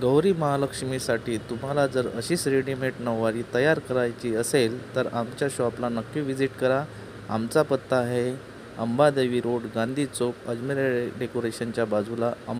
गौरी महालक्ष्मीसाठी तुम्हाला जर अशीच रेडीमेड नऊवारी तयार करायची असेल तर आमच्या शॉपला नक्की विजिट करा. आमचा पत्ता आहे अंबादेवी रोड, गांधी चौक, अजमेर डेकोरेशनच्या बाजूला.